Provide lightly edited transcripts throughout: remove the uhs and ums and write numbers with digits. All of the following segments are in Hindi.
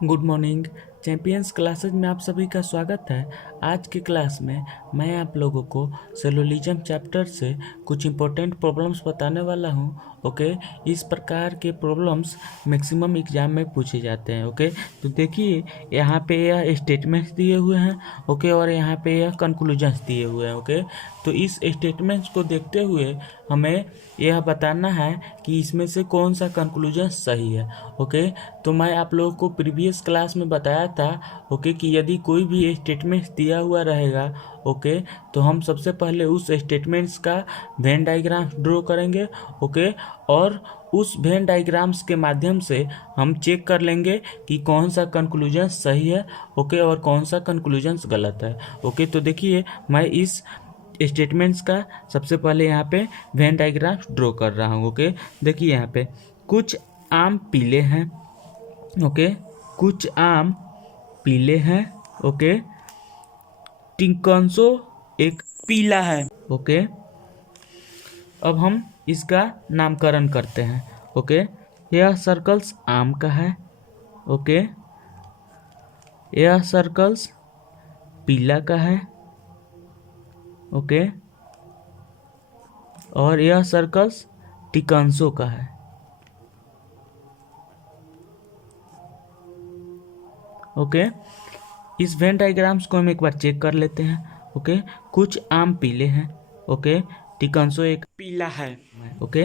Good morning. चैंपियंस क्लासेज में आप सभी का स्वागत है। आज की क्लास में मैं आप लोगों को सेलुलिज्म चैप्टर से कुछ इम्पोर्टेंट प्रॉब्लम्स बताने वाला हूं। ओके, इस प्रकार के प्रॉब्लम्स मैक्सिमम एग्जाम में पूछे जाते हैं। ओके, तो देखिए यहाँ पे यह स्टेटमेंट्स दिए हुए हैं। ओके, और यहाँ पे यह कंक्लूजन्स दिए हुए हैं। ओके, तो इस स्टेटमेंट्स को देखते हुए हमें यह बताना है कि इसमें से कौन सा कंक्लूजन सही है। ओके, तो मैं आप लोगों को प्रीवियस क्लास में बताया था ओके कि यदि कोई भी स्टेटमेंट्स दिया हुआ रहेगा ओके, तो हम सबसे पहले उस स्टेटमेंट्स का वेन डायग्राम ड्रॉ करेंगे। ओके, और उस वेन डायग्राम्स के माध्यम से हम चेक कर लेंगे कि कौन सा कंक्लूजन सही है ओके, और कौन सा कंक्लूजन गलत है। ओके, तो देखिए मैं इस स्टेटमेंट्स का सबसे पहले यहाँ पे वेन डायग्राम ड्रॉ कर रहा हूँ। ओके, देखिए यहाँ पे कुछ आम पीले हैं। ओके, कुछ आम पीले हैं। ओके, टिंकंसो एक पीला है। ओके, अब हम इसका नामकरण करते हैं। ओके, यह सर्कल्स आम का है। ओके, यह सर्कल्स पीला का है। ओके, और यह सर्कल्स टिकांसो का है। ओके, इस वेन डायग्राम्स को हम एक बार चेक कर लेते हैं। ओके, कुछ आम पीले हैं। ओके, टिकांसो एक पीला है। ओके,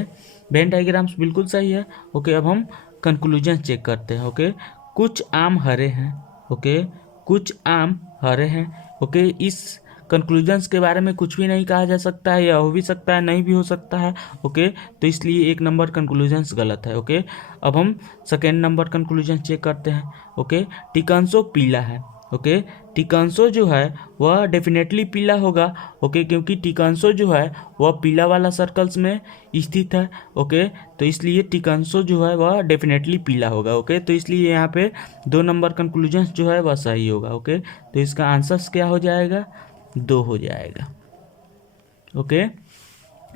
वेन डायग्राम्स बिल्कुल सही है। ओके, अब हम कंक्लूजन चेक करते हैं। ओके, कुछ आम हरे हैं। ओके, कुछ आम हरे हैं। ओके, इस कंक्लूजन्स के बारे में कुछ भी नहीं कहा जा सकता है, या हो भी सकता है नहीं भी हो सकता है। ओके, तो इसलिए एक नंबर कंक्लूजन्स गलत है। ओके, अब हम सेकेंड नंबर कंक्लूजन चेक करते हैं। ओके, टिकांसो पीला है। ओके, टिकांसो जो है वह डेफिनेटली पीला होगा। ओके, क्योंकि टिकांसो जो है वह पीला वाला सर्कल्स में स्थित है। ओके, तो इसलिए टिकांसो जो है वह डेफिनेटली पीला होगा। ओके, तो इसलिए यहाँ पे दो नंबर कंक्लूजन जो है वह सही होगा। ओके, तो इसका आंसर क्या हो जाएगा? 2 हो जाएगा। ओके,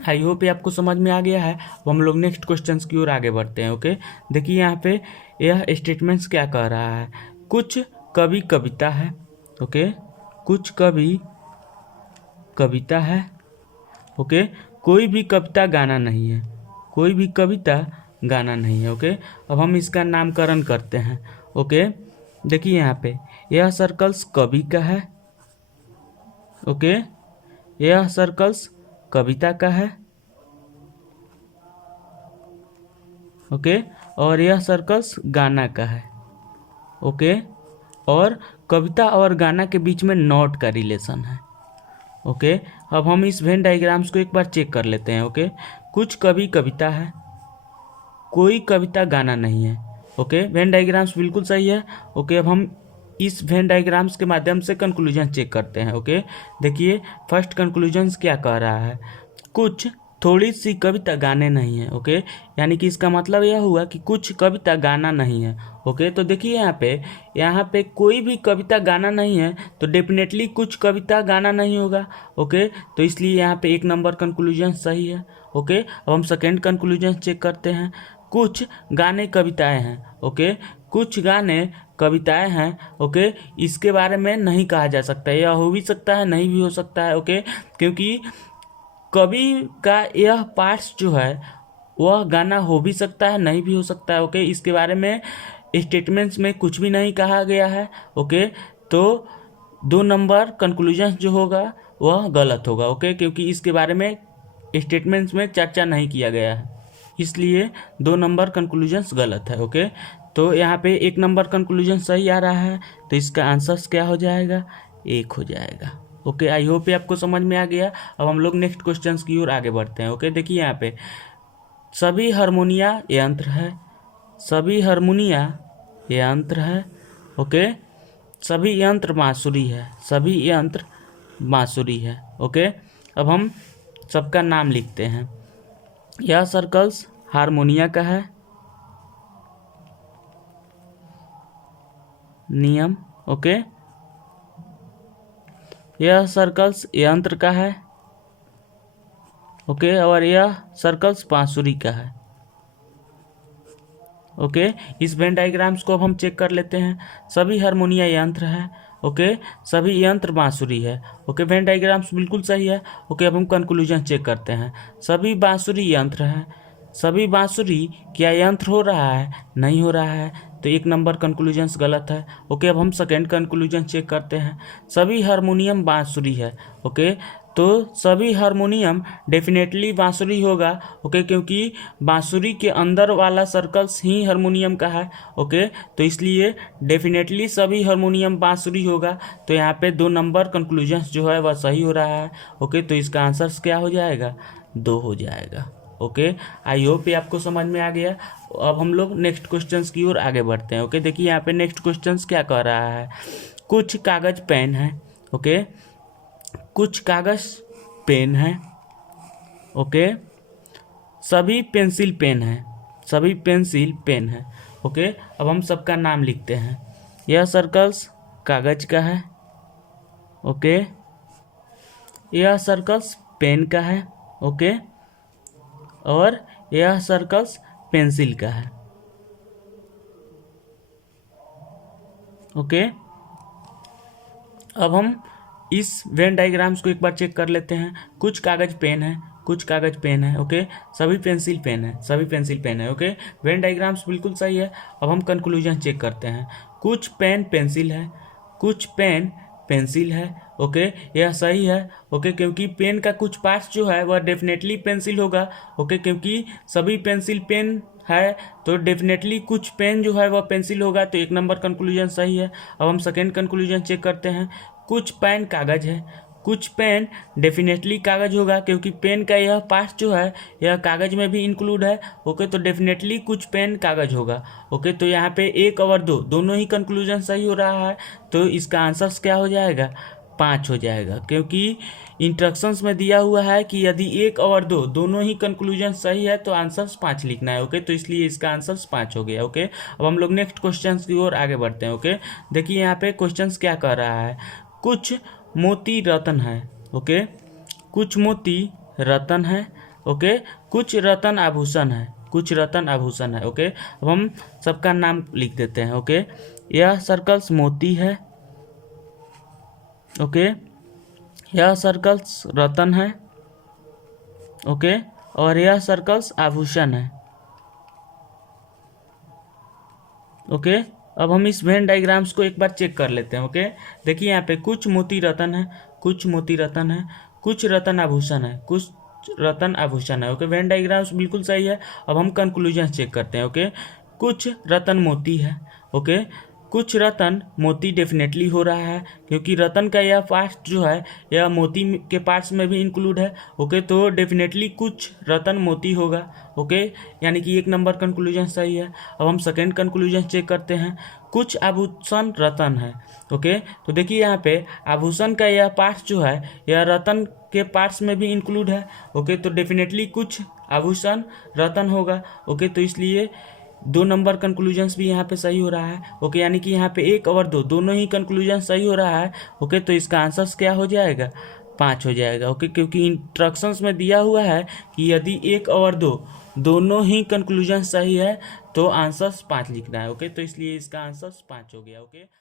आई होप ये आपको समझ में आ गया है। अब हम लोग नेक्स्ट क्वेश्चंस की ओर आगे बढ़ते हैं। ओके, देखिए यहाँ पे यह स्टेटमेंट्स क्या कह रहा है। कुछ कवि कविता है। ओके, कुछ कवि कविता है। ओके, कोई भी कविता गाना नहीं है। कोई भी कविता गाना नहीं है। ओके, अब हम इसका नामकरण करते हैं। ओके, देखिए यहाँ पे यह सर्कल्स कवि का है। ओके, यह सर्कल्स कविता का है। ओके, और यह सर्कस गाना का है। ओके, और कविता और गाना के बीच में नोट का रिलेशन है। ओके, अब हम इस वेन डायग्राम्स को एक बार चेक कर लेते हैं। ओके, कुछ कवि कविता है, कोई कविता गाना नहीं है। ओके, वेन डायग्राम्स बिल्कुल सही है। ओके, अब हम इस वेन डायग्राम्स के माध्यम से कंक्लूजन चेक करते हैं। ओके, देखिए फर्स्ट कंक्लूजन क्या कह रहा है। कुछ थोड़ी सी कविता गाने नहीं है। ओके, यानी कि इसका मतलब यह हुआ कि कुछ कविता गाना नहीं है। ओके, तो देखिए यहाँ पे कोई भी कविता गाना नहीं है, तो डेफिनेटली कुछ कविता गाना नहीं होगा। ओके, तो इसलिए यहाँ पे एक नंबर कंक्लूजन सही है। ओके, अब हम सेकेंड कंक्लूजन चेक करते हैं। कुछ गाने कविताएं हैं। ओके, कुछ गाने कविताएं हैं। ओके, इसके बारे में नहीं कहा जा सकता, यह हो भी सकता है नहीं भी हो सकता है। ओके, क्योंकि कवि का यह पार्ट्स जो है वह गाना हो भी सकता है नहीं भी हो सकता है। ओके, इसके बारे में स्टेटमेंट्स में कुछ भी नहीं कहा गया है। ओके, तो 2 नंबर कंक्लूजन जो होगा वह गलत होगा। ओके, क्योंकि इसके बारे में स्टेटमेंट्स में चर्चा नहीं किया गया है, इसलिए 2 नंबर कंक्लूजन्स गलत है। ओके, तो यहाँ पे 1 नंबर कंक्लूजन सही आ रहा है, तो इसका आंसर क्या हो जाएगा? 1 हो जाएगा। ओके, आई होप ये आपको समझ में आ गया। अब हम लोग नेक्स्ट क्वेश्चंस की ओर आगे बढ़ते हैं। ओके, देखिए यहाँ पे सभी हारमोनिया यंत्र है। सभी हारमोनिया यंत्र है। ओके, सभी यंत्र बांसुरी है। सभी यंत्र बांसुरी है। ओके, अब हम सबका नाम लिखते हैं। यह सर्कल्स हारमोनिया का है। नियम। ओके, यह सर्कल्स यंत्र का है। ओके, और यह सर्कल्स बांसुरी का है। ओके, इस वेन डायग्राम्स को अब हम चेक कर लेते हैं। सभी हारमोनिया यंत्र है। ओके, सभी यंत्र बांसुरी है। ओके, वेन डायग्राम्स बिल्कुल सही है। ओके, अब हम कंक्लूजन चेक करते हैं। सभी बांसुरी यंत्र है। सभी बांसुरी क्या यंत्र हो रहा है? नहीं हो रहा है, तो 1 नंबर कंक्लूजन्स गलत है। ओके, अब हम सेकेंड कंक्लूजन चेक करते हैं। सभी हारमोनियम बांसुरी है। ओके, तो सभी हारमोनियम डेफिनेटली बांसुरी होगा। ओके, क्योंकि बांसुरी के अंदर वाला सर्कल्स ही हारमोनियम का है। ओके, तो इसलिए डेफिनेटली सभी हारमोनियम बांसुरी होगा। तो यहाँ पे 2 नंबर कंक्लूजन्स जो है वह सही हो रहा है। ओके, तो इसका आंसर क्या हो जाएगा? 2 हो जाएगा। ओके, आई होप ये आपको समझ में आ गया। अब हम लोग नेक्स्ट क्वेश्चंस की ओर आगे बढ़ते हैं। ओके, देखिए यहाँ पे नेक्स्ट क्वेश्चंस क्या कह रहा है। कुछ कागज पेन है। ओके, कुछ कागज पेन है। ओके, सभी पेंसिल पेन है। सभी पेंसिल पेन है। ओके, अब हम सबका नाम लिखते हैं। यह सर्कल्स कागज का है। ओके, यह सर्कल्स पेन का है। ओके, और यह सर्कल्स पेंसिल का है। ओके, अब हम इस वेन डायग्राम्स को एक बार चेक कर लेते हैं। कुछ कागज पेन है। कुछ कागज पेन है। ओके, सभी पेंसिल पेन है। सभी पेंसिल पेन है। ओके, वेन डायग्राम्स बिल्कुल सही है। अब हम कंक्लूजन चेक करते हैं। कुछ पेन पेंसिल है। कुछ पेन पेंसिल है। ओके, यह सही है। ओके, क्योंकि पेन का कुछ पार्ट्स जो है वह डेफिनेटली पेंसिल होगा। ओके, क्योंकि सभी पेंसिल पेन है तो डेफिनेटली कुछ पेन जो है वह पेंसिल होगा। तो 1 नंबर कंक्लूजन सही है। अब हम सेकेंड कंक्लूजन चेक करते हैं। कुछ पेन कागज है। कुछ पेन डेफिनेटली कागज होगा, क्योंकि पेन का यह पार्ट जो है यह कागज में भी इंक्लूड है। ओके, तो डेफिनेटली कुछ पेन कागज होगा। ओके, तो यहाँ पे 1 और 2 दोनों ही कंक्लूजन सही हो रहा है। तो इसका आंसर क्या हो जाएगा? 5 हो जाएगा, क्योंकि इंस्ट्रक्शंस में दिया हुआ है कि यदि 1 और 2 दोनों ही कंक्लूजन सही है तो आंसर्स 5 लिखना है। ओके, तो इसलिए इसका आंसर्स 5 हो गया। ओके, अब हम लोग नेक्स्ट क्वेश्चंस की ओर आगे बढ़ते हैं। ओके, देखिए यहाँ पे क्वेश्चंस क्या कह रहा है। कुछ मोती रत्न है। ओके, कुछ मोती रत्न है। ओके, कुछ रत्न आभूषण है। कुछ रत्न आभूषण है। ओके, अब हम सबका नाम लिख देते हैं। ओके, यह सर्कल्स मोती है। ओके, यह सर्कल्स रत्न है। ओके, और यह सर्कल्स आभूषण है। ओके, अब हम इस वेन डायग्राम्स को एक बार चेक कर लेते हैं। ओके, देखिए यहाँ पे कुछ मोती रत्न है। कुछ मोती रत्न है। कुछ रत्न आभूषण है। कुछ रत्न आभूषण है। ओके, वेन डायग्राम्स बिल्कुल सही है। अब हम कंक्लूजन चेक करते हैं। ओके, कुछ रत्न मोती है। ओके, कुछ रत्न मोती डेफिनेटली हो रहा है, क्योंकि रत्न का यह पार्ट जो है यह मोती के पार्ट्स में भी इंक्लूड है। ओके, तो डेफिनेटली कुछ रत्न मोती होगा। ओके, यानी कि 1 नंबर कंक्लूजन सही है। अब हम सेकेंड कंक्लूजन चेक करते हैं। कुछ आभूषण रत्न है। ओके, तो देखिए यहाँ पे आभूषण का यह पार्ट जो है यह रत्न के पार्ट्स में भी इंक्लूड है। ओके, तो डेफिनेटली कुछ आभूषण रत्न होगा। ओके, तो इसलिए 2 नंबर कंक्लूजन्स भी यहाँ पे सही हो रहा है। ओके, यानी कि यहाँ पे 1 और 2 दोनों ही कंक्लूजन सही हो रहा है। ओके, तो इसका आंसर क्या हो जाएगा? 5 हो जाएगा। ओके, क्योंकि इंस्ट्रक्शंस में दिया हुआ है कि यदि 1 और 2 दोनों ही कंक्लूजन सही है तो आंसर 5 लिखना है। ओके, तो इसलिए इसका आंसर 5 हो गया। ओके।